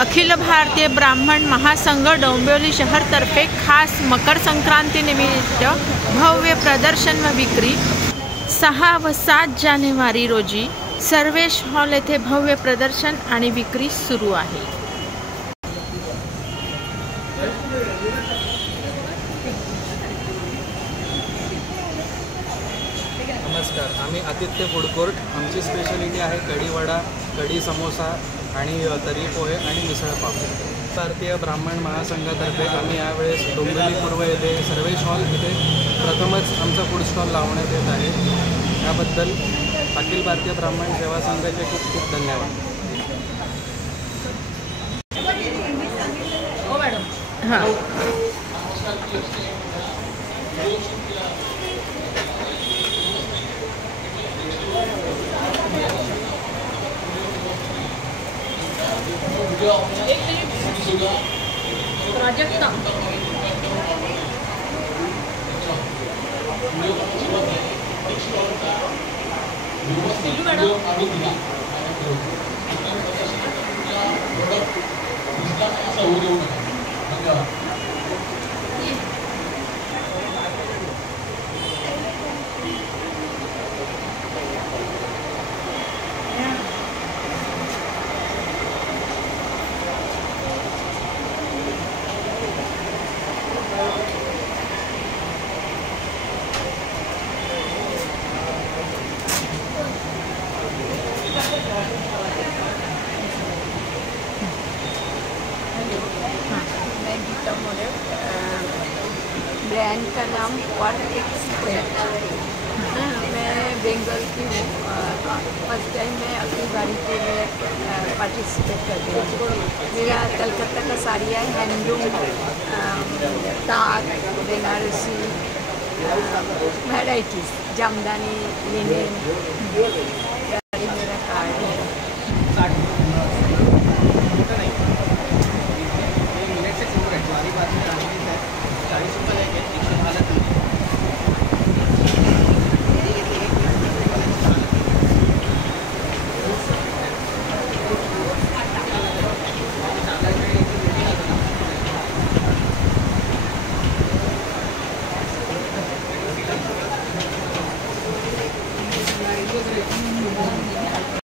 अखिल भारतीय ब्राह्मण महासंघ डोंबिवली शहरतर्फे खास मकर संक्रांती निमित्त भव्य प्रदर्शन व विक्री 6 व 7 जानेवारी रोजी सर्वेश हॉल येथे भव्य प्रदर्शन आणि विक्री सुरू आहे। नमस्कार, आम्ही आदित्य फूड कोर्ट। आमची स्पेशालिटी आहे कढी वडा, कढी समोसा आणि तर्री पोहे आणि मिसळ पाव। भारतीय ब्राह्मण महासंघातर्फे आम्ही यावेळेस डोंबिवली पूर्व येथे सर्वेश हॉल इथे प्रथमच आमचा फूड स्टॉल लावण्यात येत आहे। याबद्दल अखिल भारतीय ब्राह्मण सेवा संघाचे खूप खूप धन्यवाद। हां प्राजक्ता ब्रांड का नाम वन एक्सप्रेस। मैं बंगाल की हूँ। फर्स्ट टाइम मैं अखिल भारतीय में पार्टिसिपेट कर रही हूँ। मेरा कलकत्ता का साड़ी है, हैंडलूम, ताक, बनारसी वैराइटीज़, जामदानी, लिनेन,